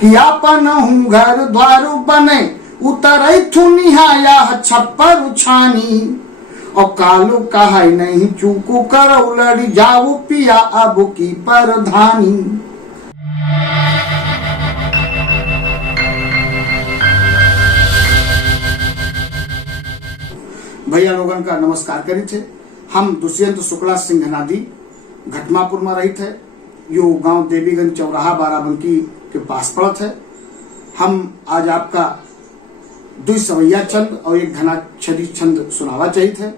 कि आपन हूँ घर द्वार बने उतर निहाया छप्पर उछानी और कालू कहा नहीं चूकू करो लड़ी जाओ पिया अब की परधानी। भैया लोगन का नमस्कार करी थे। हम दुष्यंत शुक्ला सिंह नादी घटमापुर में रही थे। यो गांव देवीगंज चौराहा बाराबंकी के पास पड़त है। हम आज आपका 2 सवैया छंद और 1 घनाक्षरी छंद सुनावा चाहिए थे।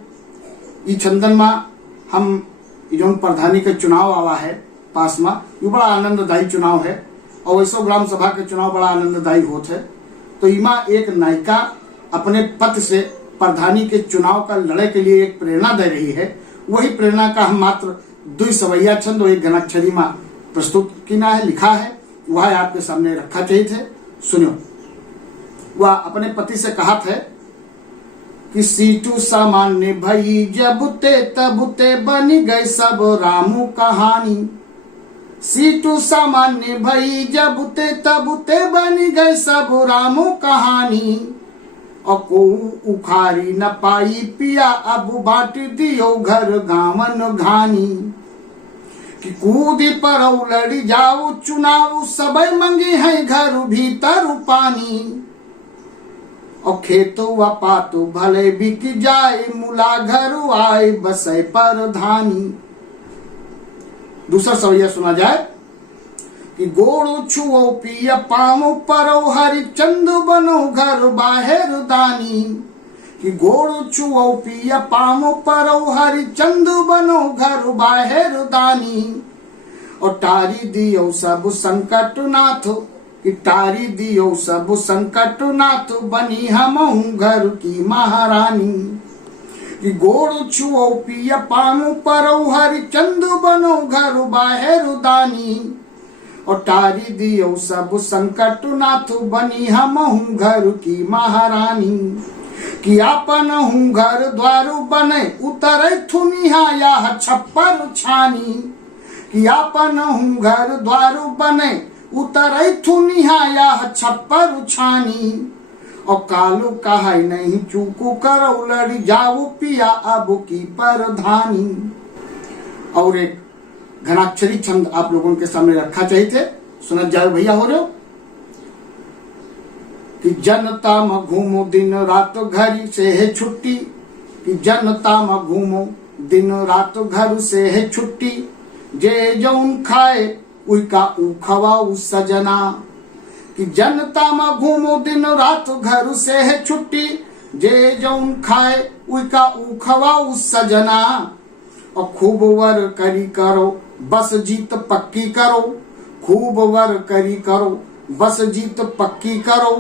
ई छंदन में हम जो प्रधानी के चुनाव आवा है पास में, ये बड़ा आनंददायी चुनाव है और वैसे ग्राम सभा के चुनाव बड़ा आनंददायी होते है। तो इमा एक नायिका अपने पति से प्रधानी के चुनाव का लड़े के लिए एक प्रेरणा दे रही है। वही प्रेरणा का हम मात्र 2 सवैया छंद और 1 घनाक्षरी में प्रस्तुत किया है, लिखा है, वह आपके सामने रखा चाहिए थे। सुनो। वह अपने पति से कहा था कि सीटू सामान्य भई जब ते तब ते बनी गई सब रामू कहानी। सीटू सामान्य भई जब ते तब ते बनी गई सब रामू कहानी। और को उखारी न पाई पिया अब बांट दियो घर गावन घानी। कि कूदी पर लड़ी जाऊ चुनाव सबई मंगी है घर भीतर पानी। और खेतो व पातो भले बिक जाए मुला घर आए बसे परधानी। दूसरा सवैया सुना जाए कि गोड़ो छुओ पिया पामो परो हरिचंद बनो घर बाहर दानी। कि गोड़ो छुओ पिया पामो परो हरिचंद बनो घर बाहर दानी। और टारी दियो सब संकट नाथ, कि टारी दियो सब संकट नाथ बनी हम घर की महारानी। कि गोड़ छुओ पिया पामो परो हरिचंद बनो घर बाहर दानी। और टारी दियो सब संकट नाथ बनी हम घर की महारानी। कि आपन हूँ घर द्वार बने उतर निहाया छप्पर छानी। कि आपन हूँ घर द्वार बने उतर निहाया छप्पर छानी। और कालू कहा नहीं चूकू करो लड़ी जाओ पिया अब की परधानी। और एक घनाक्षरी छंद आप लोगों के सामने रखा चाहिए थे। सुनत जाओ भैया हो रहे हो। कि जनता में घूमो दिन रात घर से है छुट्टी। कि जनता में घूमो दिन रात घर से है छुट्टी। जे जौन खाए उइका उ खवाऊ सजना। कि जनता में घूमो दिन रात घर से है छुट्टी। जे जौन खाए उइका उ खवाऊ सजना। और खूब वर करी करो बस जीत पक्की करो। खूब वर करी करो बस जीत पक्की करो।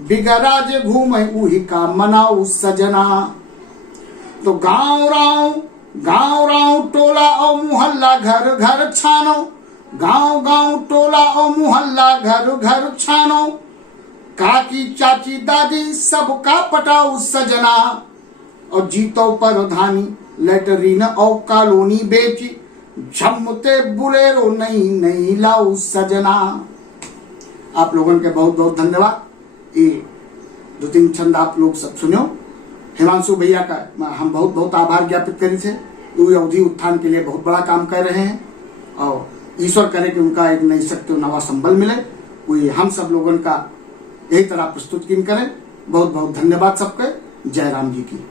बिगराज घूमे उही का मनाऊ सजना। तो गाँव राव टोला और मुहल्ला घर घर छानो। गाँव टोला और मुहल्ला घर घर छानो। काकी चाची दादी सबका पटाऊ सजना। और जीतो परधानी लेटरीन और कॉलोनी बेची। झमते बुलेरो नहीं लाऊ सजना। आप लोगों के बहुत बहुत धन्यवाद। ये 2-3 छंद आप लोग सब सुनो। हिमांशु भैया का हम बहुत बहुत आभार ज्ञापित करी थे। वो अवधि उत्थान के लिए बहुत बड़ा काम कर रहे हैं और ईश्वर करे कि उनका एक नई शक्ति नवा संबल मिले। वो हम सब लोगों का यही तरह प्रस्तुत किन करें। बहुत बहुत धन्यवाद सबके। जय राम जी की।